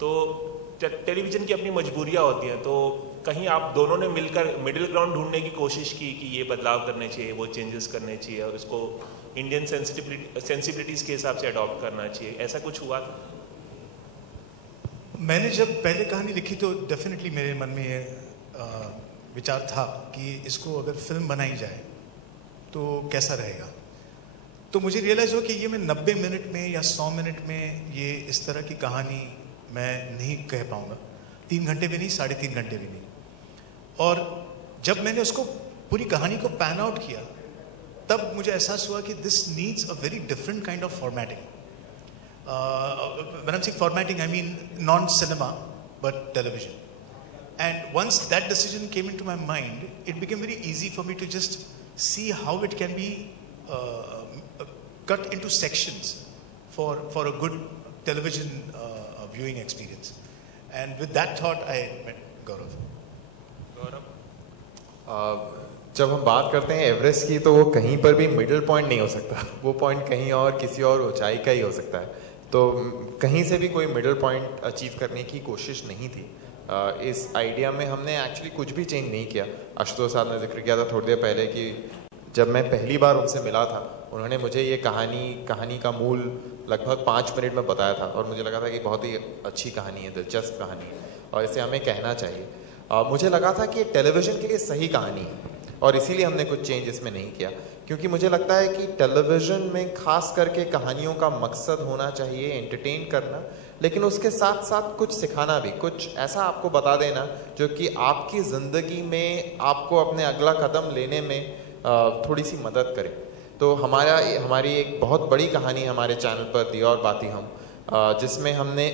तो टेलीविज़न की अपनी मजबूरियाँ होती हैं, तो कहीं आप दोनों ने मिलकर मिडिल ग्राउंड ढूंढने की कोशिश की कि ये बदलाव करने चाहिए, वो चेंजेस करने चाहिए और उसको इंडियन सेंसिबिलिटीज़ के हिसाब से अडॉप्ट करना चाहिए, ऐसा कुछ हुआ था? मैंने जब पहले कहानी लिखी तो डेफिनेटली मेरे मन में ये विचार था कि इसको अगर फिल्म बनाई जाए तो कैसा रहेगा। तो मुझे रियलाइज़ हुआ कि ये मैं 90 मिनट में या 100 मिनट में ये इस तरह की कहानी मैं नहीं कह पाऊँगा। 3 घंटे भी नहीं, 3.5 घंटे भी नहीं। और जब मैंने उसको पूरी कहानी को पैन आउट किया तब मुझे एहसास हुआ कि this needs a very different kind of formatting. When I'm saying formatting, I mean non-cinema but television. And once that decision came into my mind, it became very easy for me to just see how it can be cut into sections for a good television viewing experience. And with that thought, I met Gaurav. जब हम बात करते हैं Everest की तो वो कहीं पर भी मिडिल पॉइंट नहीं हो सकता, वो पॉइंट कहीं और किसी और ऊंचाई का ही हो सकता है। तो कहीं से भी कोई मिडिल पॉइंट अचीव करने की कोशिश नहीं थी। इस आइडिया में हमने एक्चुअली कुछ भी चेंज नहीं किया। आशुतोष साहब ने जिक्र किया था थोड़ी देर पहले कि जब मैं पहली बार उनसे मिला था, उन्होंने मुझे ये कहानी का मूल लगभग 5 मिनट में बताया था और मुझे लगा था कि बहुत ही अच्छी कहानी है, दिलचस्प कहानी है और इसे हमें कहना चाहिए। मुझे लगा था कि टेलीविज़न के लिए सही कहानी है और इसीलिए हमने कुछ चेंज इसमें नहीं किया, क्योंकि मुझे लगता है कि टेलीविज़न में खास करके कहानियों का मकसद होना चाहिए एंटरटेन करना, लेकिन उसके साथ साथ कुछ सिखाना भी, कुछ ऐसा आपको बता देना जो कि आपकी ज़िंदगी में आपको अपने अगला कदम लेने में थोड़ी सी मदद करे। तो हमारी एक बहुत बड़ी कहानी हमारे चैनल पर दी और बाती हम, जिसमें हमने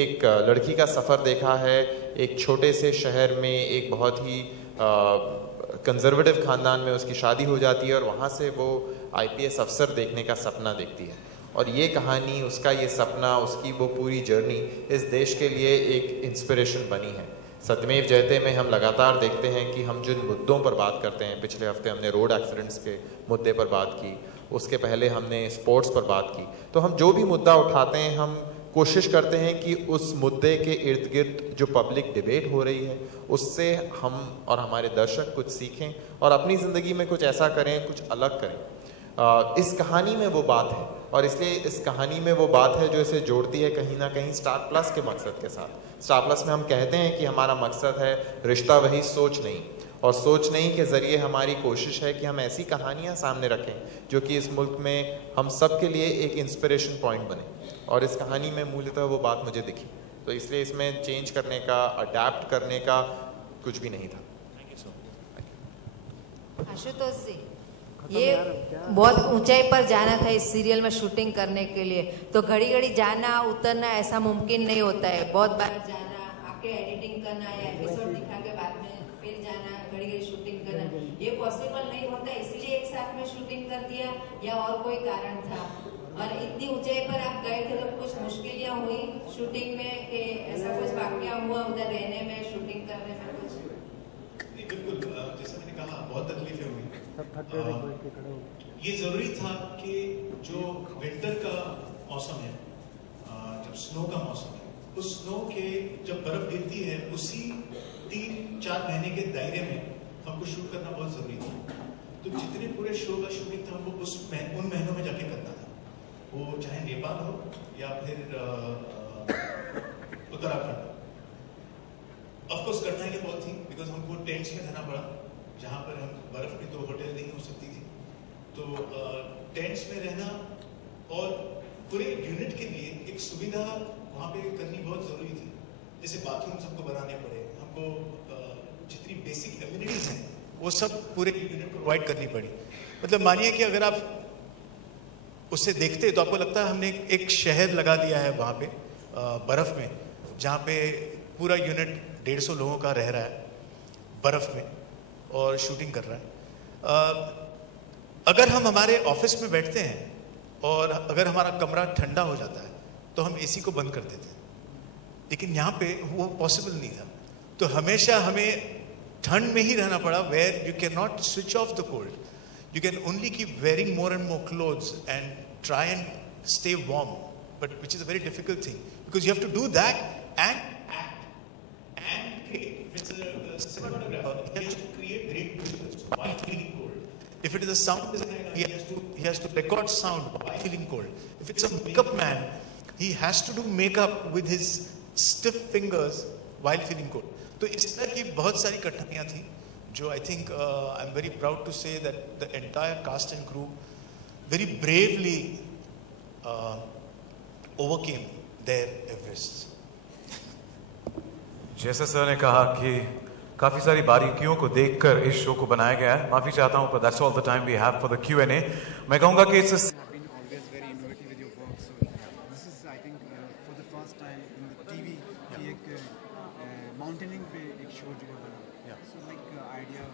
एक लड़की का सफ़र देखा है। एक छोटे से शहर में एक बहुत ही कंजर्वेटिव ख़ानदान में उसकी शादी हो जाती है और वहाँ से वो IPS अफसर देखने का सपना देखती है और ये कहानी, उसका ये सपना, उसकी वो पूरी जर्नी इस देश के लिए एक इंस्पिरेशन बनी है। सत्यमेव जयते में हम लगातार देखते हैं कि हम जिन मुद्दों पर बात करते हैं, पिछले हफ्ते हमने रोड एक्सीडेंट्स के मुद्दे पर बात की, उसके पहले हमने स्पोर्ट्स पर बात की, तो हम जो भी मुद्दा उठाते हैं हम कोशिश करते हैं कि उस मुद्दे के इर्द गिर्द जो पब्लिक डिबेट हो रही है उससे हम और हमारे दर्शक कुछ सीखें और अपनी ज़िंदगी में कुछ ऐसा करें, कुछ अलग करें। इस कहानी में वो बात है और इसलिए इस कहानी में वो बात है जो इसे जोड़ती है कहीं ना कहीं स्टार प्लस के मकसद के साथ। स्टार प्लस में हम कहते हैं कि हमारा मकसद है रिश्ता वही सोच नहीं, और सोच नहीं के ज़रिए हमारी कोशिश है कि हम ऐसी कहानियाँ सामने रखें जो कि इस मुल्क में हम सब के लिए एक इंस्पिरेशन पॉइंट बने, और इस कहानी में मूलतः वो बात मुझे दिखी, तो इसलिए इसमें चेंज करने का, अडैप्ट करने का कुछ भी नहीं था। आशुतोष जी, ये बहुत ऊंचाई पर जाना था इस सीरियल में शूटिंग करने के लिए, तो घड़ी घड़ी जाना उतरना ऐसा मुमकिन नहीं होता है। बहुत बार जाना, आके एडिटिंग करना या एपिसोड दिखा के बाद में फिर जाना, घड़ी घड़ी शूटिंग करना, ये पॉसिबल नहीं होता, इसलिए एक साथ में शूटिंग कर दिया या और कोई कारण था? और इतनी ऊंचाई पर आप गए थे तो कुछ मुश्किलें हुई शूटिंग में कि ऐसा कुछ वाकया हुआ उधर रहने में, शूटिंग करने में कुछ? बिल्कुल, जैसे मैंने कहा बहुत तकलीफें हुई। ये जरूरी था कि जो विंटर का मौसम है, जब स्नो का मौसम है, उस स्नो के जब बर्फ गिरती है उसी 3-4 महीने के दायरे में हमको शूट करना बहुत जरूरी था। तो जितने पूरे शो का शूटिंग था हमको उन महीनों में जाके करना था, वो चाहे नेपाल हो या फिर उत्तराखंड। ऑफकोर्स कठिनाइयाँ बहुत थी बिकॉज हमको टेंट्स में रहना पड़ा, जहाँ पर हम बर्फ में तो होटल नहीं हो सकती थी, तो टेंट्स में रहना और पूरे यूनिट के लिए एक सुविधा वहाँ पे करनी बहुत ज़रूरी थी। जैसे बाथरूम सबको बनाने पड़े, हमको जितनी बेसिक एमिनिटीज़ हैं वो सब पूरे यूनिट को प्रोवाइड करनी पड़ी। मतलब मानिए कि अगर आप उससे देखते तो आपको लगता है हमने एक शहर लगा दिया है वहाँ पे बर्फ़ में, जहाँ पे पूरा यूनिट 150 लोगों का रह रहा है बर्फ़ में और शूटिंग कर रहा है। अगर हम हमारे ऑफिस में बैठते हैं और अगर हमारा कमरा ठंडा हो जाता है तो हम एसी को बंद कर देते हैं, लेकिन यहाँ पे वो पॉसिबल नहीं था, तो हमेशा हमें ठंड में ही रहना पड़ा, where you can not switch off the cold, you can only keep wearing more and more clothes and try and stay warm, but which is a very difficult thing because you have to do that and act. And create. If it's a cinematographer, he has to create great visuals while feeling cold. If it is a sound designer, he has to record sound while feeling cold. If it's a makeup man, he has to do makeup with his stiff fingers while feeling cold. तो इस तरह की बहुत सारी कठिनाइयाँ थी जो I think I'm very proud to say that the entire cast and crew very bravely overcame their Everests. जैसा सर ने कहा कि काफी सारी बारीकियों को देखकर इस शो को बनाया गया है. माफी चाहता हूं, but that's all the time we have for the Q&A. मैं कहूंगा कि it's a been always very innovative with your work. So this is, I think, for the first time in the TV कि एक mountaining पे एक show जो बना. So like idea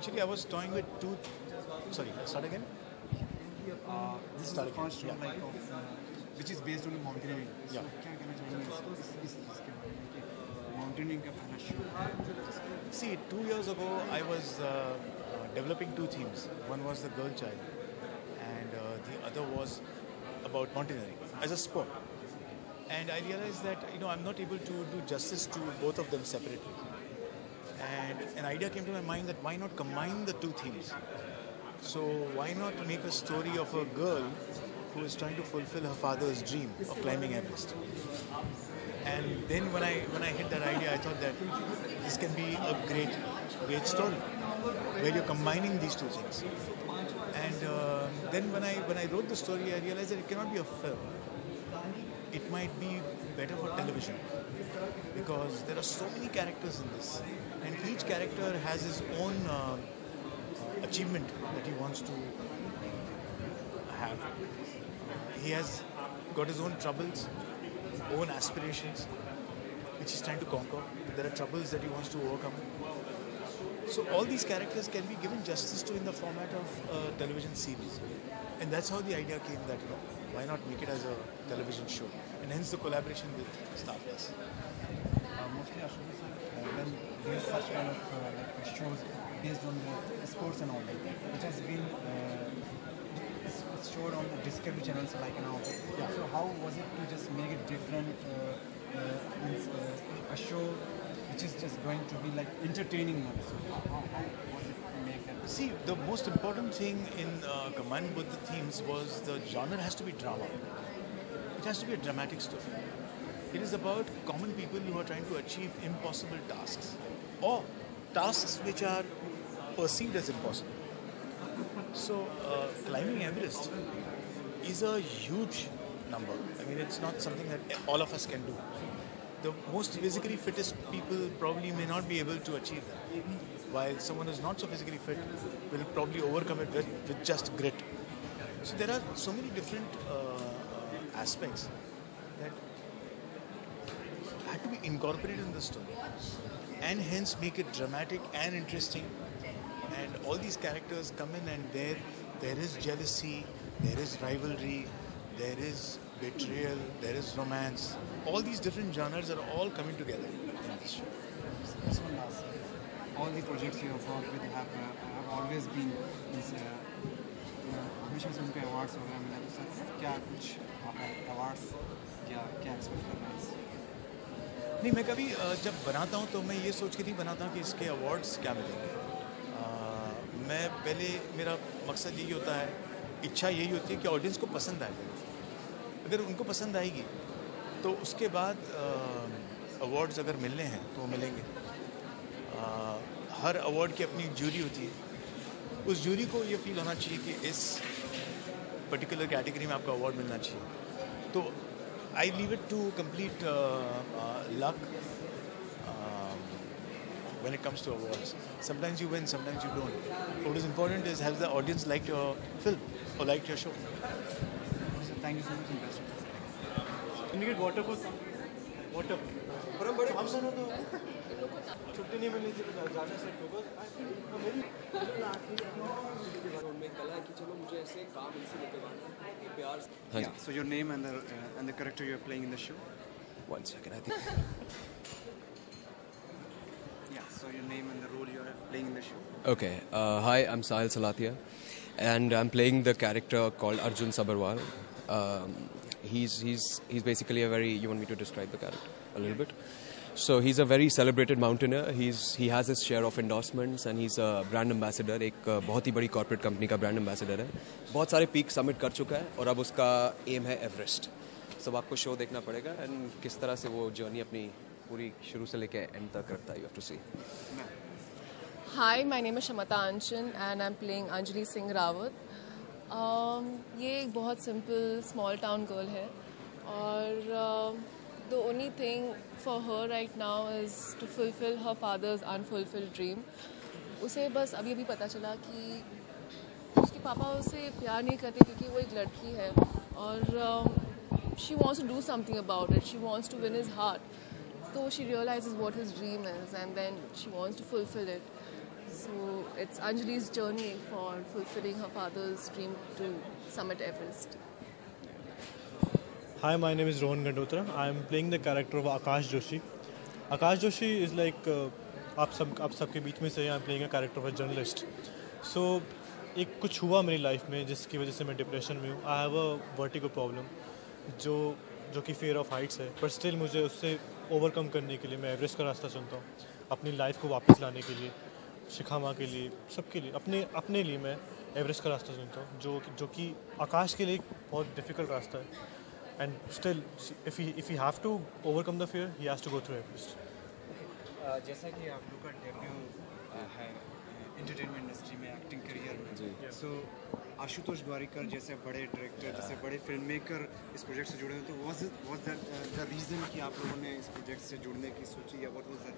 क्या I was toying with two. Sorry, start again. This is the first show like of which is based on the mountaineering. Yeah. So क्या कहना चाहेंगे इसके बारे में कि mountaineering का पहला show. See, 2 years ago, I was developing two themes. One was the girl child, and the other was about mountaineering as a sport. And I realized that I'm not able to do justice to both of them separately. And an idea came to my mind that why not combine the two themes? So why not make a story of a girl who is trying to fulfill her father's dream of climbing Everest? And then when I hit that idea, I thought that this can be a great story where you're combining these two things. And then when I wrote the story, I realized that it cannot be a film. It might be better for television because there are so many characters in this, and each character has his own achievement that he wants to have. He has got his own troubles, own aspirations, which he's trying to conquer. There are troubles that he wants to overcome. So all these characters can be given justice to in the format of a television series. And that's how the idea came that, why not make it as a television show? And hence the collaboration with Star Plus. Mostly Ashok sir, when there is such kind of like shows based on the sports and all that, which has been it's showed on the Discovery channels like now. Yeah. So how was it to just make it different? A show which is just going to be like entertaining. So how was it to make that? See, the most important thing in combining both the themes was the genre has to be drama. It has to be a dramatic story. It is about common people who are trying to achieve impossible tasks or tasks which are perceived as impossible. So, climbing Everest is a huge number. I mean, it's not something that all of us can do. The most physically fittest people probably may not be able to achieve that, while someone who's not so physically fit will probably overcome it with just grit. So there are so many different aspects that had to be incorporated in the story, and hence make it dramatic and interesting. And all these characters come in, and there is jealousy, there is rivalry, there is betrayal, there is romance. All these different genres are all coming together in this show. This one last. All the projects you have worked with have always been हमेशा से उनके awards वगैरह मिला. तो sir क्या कुछ आप awards क्या expect कर रहे हैं? नहीं, मैं कभी जब बनाता हूँ तो मैं ये सोच के नहीं बनाता हूँ कि इसके अवार्ड्स क्या मिलेंगे. मैं पहले मेरा मकसद यही होता है, इच्छा यही होती है कि ऑडियंस को पसंद आए. अगर उनको पसंद आएगी तो उसके बाद अवार्ड्स अगर मिलने हैं तो मिलेंगे. हर अवार्ड की अपनी ज्यूरी होती है. उस ज्यूरी को ये फील होना चाहिए कि इस पर्टिकुलर कैटेगरी में आपका अवार्ड मिलना चाहिए. तो I leave it to complete luck when it comes to awards. Sometimes you win, sometimes you don't. What is important is have the audience liked your film or liked your show. So thank you so much and best of luck. Can we get water for some? Water. पर हम बड़े खुश हैं तो छुट्टी नहीं मिली थी जाने से बिकॉज मेरी उनमें कला है कि चलो मुझे ऐसे काम इसी लेके बांधना कि प्यार. Yeah. So your name and the character you are playing in the show. 1 second, I think. Yeah. So your name and the role you are playing in the show. Okay. Hi, I'm Sahil Salatia, and I'm playing the character called Arjun Sabarwal. he's basically a very, you want me to describe the character a little bit? So he's a very celebrated mountaineer. He has his share of endorsements and he's a brand ambassador. एक बहुत ही बड़ी corporate company का brand ambassador है. बहुत सारे peak summit कर चुका है और अब उसका aim है एवरेस्ट. सब आपको शो देखना पड़ेगा and किस तरह से वो जर्नी अपनी पूरी शुरू से लेके एंड तक रखता है. You have to see. Hi, my name is Shamata Anshan and I'm playing Anjali Singh Rawat. ये एक बहुत simple small town girl है और the only thing for her right now is to fulfill her father's unfulfilled dream. उसे बस अभी अभी पता चला कि उसके पापा उसे प्यार नहीं करते क्योंकि वो एक लड़की है और she wants to do something about it. She wants to win his heart. So she realizes what his dream is and then she wants to fulfill it. So it's Anjali's journey for fulfilling her father's dream to summit Everest. Hi, my name is Rohan Gandotra. I am playing the character of Akash Joshi. Akash Joshi is like आप सबके बीच में से I am playing a character of a journalist. So एक कुछ हुआ मेरी life में जिसकी वजह से मैं डिप्रेशन में हूँ. I have a vertigo problem जो कि fear of heights है. पर still मुझे उससे ओवरकम करने के लिए मैं एवरेस्ट का रास्ता चुनता हूँ. अपनी लाइफ को वापस लाने के लिए, शिखा माँ के लिए, सबके लिए, अपने लिए मैं एवरेस्ट का रास्ता चुनता हूँ जो कि आकाश के लिए एक बहुत डिफ़िकल्ट रास्ता है. And still, if he have to overcome the fear, he has to go through Everest. जैसा कि आप लोग का डेब्यू है एंटरटेनमेंट इंडस्ट्री में एक्टिंग करियर में, so आशुतोष गोवारिकर जैसे बड़े डायरेक्टर, जैसे बड़े फिल्म मेकर इस प्रोजेक्ट से जुड़े हैं, तो was that the reason कि आप लोगों ने इस प्रोजेक्ट से जुड़ने की सोची या what was the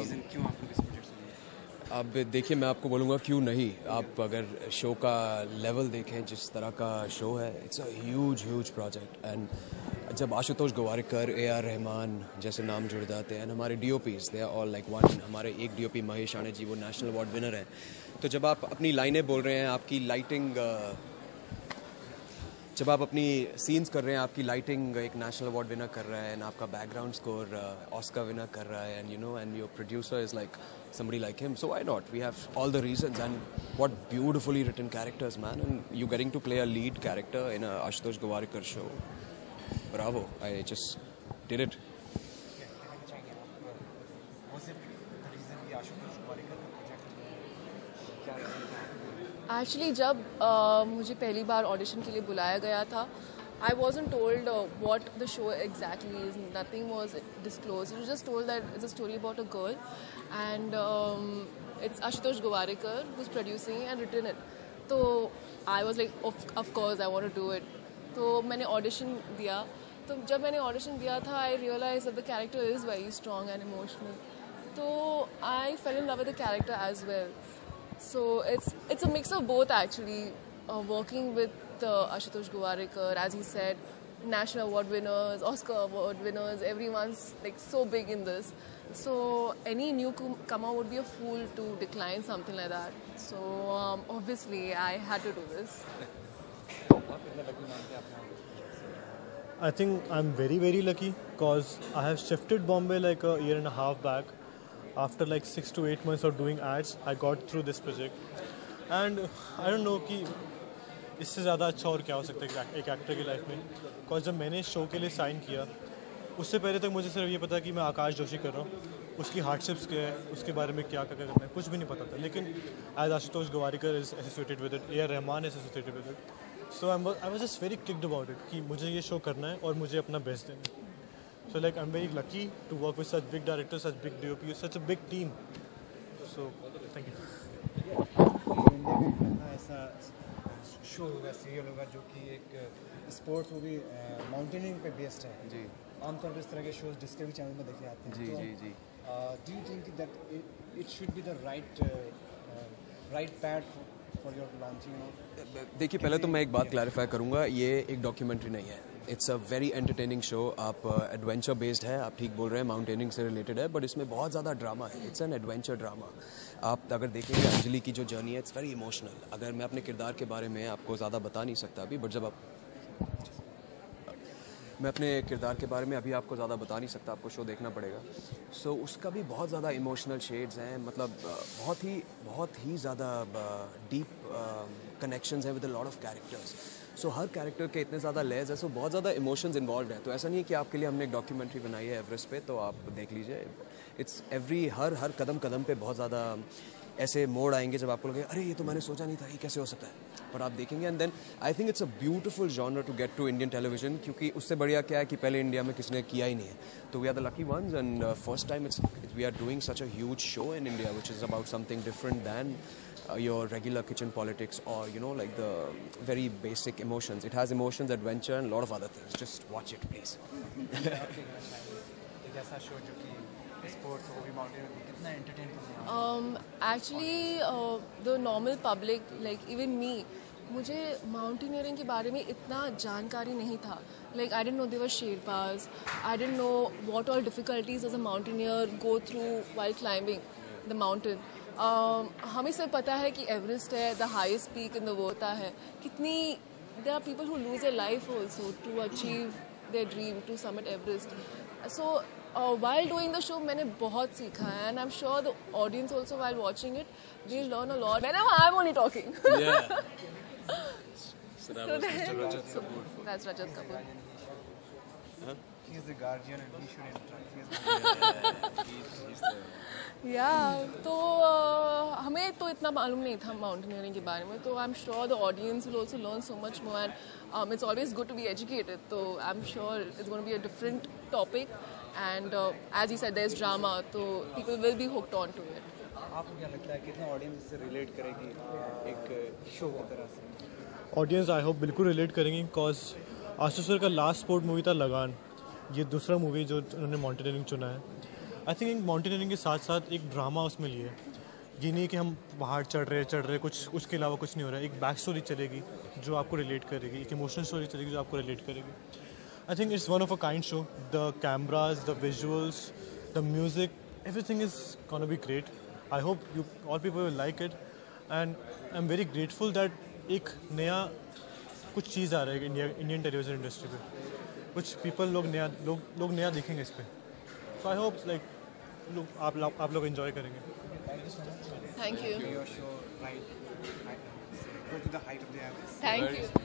reason क्यों आप लोग इस प्रोजेक्ट से जुड़े? अब देखिए मैं आपको बोलूँगा क्यों नहीं. आप अगर शो का लेवल देखें जिस तरह का शो है, it's a huge project. And जब आशुतोष गोवारिकर, AR रहमान जैसे नाम जुड़ जाते हैं, हमारे DOPs they are all like one. हमारे एक DOP महेश आने जी वो नेशनल अवार्ड विनर है. तो जब आप अपनी लाइनें बोल रहे हैं, आपकी लाइटिंग, जब आप अपनी सीन्स कर रहे हैं, आपकी लाइटिंग एक नेशनल अवार्ड विनर कर रहा है एंड आपका बैकग्राउंड स्कोर ऑस्कर विनर कर रहा है and and your producer is like somebody like him, so why not? We have all the reasons, and what beautifully written characters, man. And you getting to play a lead character in a Ashutosh Gowarikar show. Bravo, I just did it. Actually, जब मुझे पहली बार audition के लिए बुलाया गया था, I wasn't told what the show exactly is. Nothing was disclosed. It was just told that it's a story about a girl, and it's Ashutosh Gowarikar who's producing and written it. So I was like, of course, I want to do it. तो मैंने audition दिया. तो जब मैंने audition दिया था, I realized that the character is very strong and emotional. So I fell in love with the character as well. So it's a mix of both actually. Working with Ashutosh Gowarikar, as he said, national award winners, Oscar award winners, everyone's like so big in this. So any newcomer would be a fool to decline something like that. So obviously I had to do this. I think I'm very lucky because I have shifted Bombay like a year and a half back. After like 6 to 8 months of doing ads, I got through this project. And I don't know कि इससे ज़्यादा अच्छा और क्या हो सकता है एक एक्टर की लाइफ में. बिकॉज जब मैंने शो के लिए साइन किया, उससे पहले तक मुझे सिर्फ ये पता कि मैं आकाश जोशी कर रहा हूँ. उसकी हार्डशिप्स क्या है, उसके बारे में क्या करना है, कुछ भी नहीं पता था. लेकिन as Ashutosh Gowariker is associated with it, AR Rahman is associated with it, so I was just very clicked about it कि मुझे ये शो करना है और मुझे अपना बेस्ट देना है. So like I am very lucky to work with such big director, such big DOP, such a big team. So thank you. ऐसा शो होगा, सीरियल होगा जो कि एक स्पोर्ट्स मूवी माउंटेनिंग पे बेस्ड है जी. आमतौर पर इस तरह के शोज डिस्कवरी चैनल में देखे जाते हैं जी. तो, जी do you think that it should be the right pad for your launching? देखिए पहले तो मैं एक बात क्लैरिफाई करूंगा, ये एक डॉक्यूमेंट्री नहीं है. It's a very entertaining show. आप एडवेंचर बेस्ड है, आप ठीक बोल रहे हैं, माउंटेनिंग से रिलेटेड है, बट इसमें बहुत ज़्यादा ड्रामा है. It's an adventure drama. आप अगर देखेंगे अंजलि की जो जर्नी है, इट्स वेरी इमोशनल. अगर मैं अपने किरदार के बारे में आपको ज़्यादा बता नहीं सकता अभी, बट जब मैं अपने किरदार के बारे में अभी आपको ज़्यादा बता नहीं सकता, आपको शो देखना पड़ेगा. सो उसका भी बहुत ज़्यादा इमोशनल शेड्स हैं, मतलब बहुत ही ज़्यादा डीप कनेक्शंस हैं with a lot of characters. So her character के इतने ज़्यादा लेयर्स है, सो बहुत ज़्यादा इमोशंस इन्वॉल्व है। तो ऐसा नहीं है कि आपके लिए हमने एक डॉक्यूमेंट्री बनाई है एवरेस्ट पे, तो आप देख लीजिए। इट्स एवरी हर कदम कदम पे बहुत ज़्यादा ऐसे मोड़ आएंगे जब आपको लगे अरे ये तो मैंने सोचा नहीं था, ये कैसे हो सकता है, पर आप देखेंगे। And then I think it's a beautiful genre to get to Indian television, क्योंकि उससे बढ़िया क्या है कि पहले इंडिया में किसी ने किया ही नहीं है। तो we are the lucky ones, and first time we are doing such a huge show in India which is about something different than your regular kitchen politics or like the very basic emotions. It has emotions, adventure and a lot of other things. Just watch it please. एक ऐसा show जो कि sports हो भी mountain को कितना entertain करता है। Actually the normal public like even me, मुझे माउंटेनियरिंग के बारे में इतना जानकारी नहीं था। Like I didn't know there were Sherpas. I didn't know what all difficulties as a mountaineer go through while climbing the mountain. हमें सिर्फ पता है कि एवरेस्ट है, the highest peak in the world है। कितनी there are people who lose their life also to achieve their dream to summit Everest. So while doing the show मैंने बहुत सीखा है, and I'm sure the audience also while watching it will learn a lot. Whenever I'm only talking. Yeah. So that was Mr. then- Rajat Kapoor. That's Rajat Kapoor. He is the guardian and he should interact. He is He's the तो हमें तो इतना मालूम नहीं था mountaineering के बारे में, तो I am sure the audience will also learn so much more, and it's always good to be educated. तो I am sure it's going to be a different topic, and as he said there is drama, तो people will be hooked on to it. आपको क्या लगता है कितना audience इससे relate करेगी एक शो की तरह से? ऑडियंस आई होप बिल्कुल रिलेट करेंगे, बिकॉज आशीष सर का लास्ट स्पोर्ट मूवी था लगान, ये दूसरा मूवी जो उन्होंने माउंटेनियरिंग चुना है। आई थिंक एक माउंटेनियरिंग के साथ साथ एक ड्रामा उसमें लिए, ये नहीं कि हम पहाड़ चढ़ रहे कुछ उसके अलावा कुछ नहीं हो रहा है। एक बैक स्टोरी चलेगी जो आपको रिलेट करेगी, एक इमोशनल स्टोरी चलेगी जो आपको रिलेट करेगी। आई think it's one of a kind show. The cameras, the visuals, the music, everything is gonna be great. I hope you all people will like it, and I am very grateful that एक नया कुछ चीज़ आ रहा है Indian television industry पे, कुछ people लोग नया देखेंगे इस पर। So I hope like आप लोग enjoy करेंगे। Thank you. Your show, right, go to the height of the Everest. Thank you.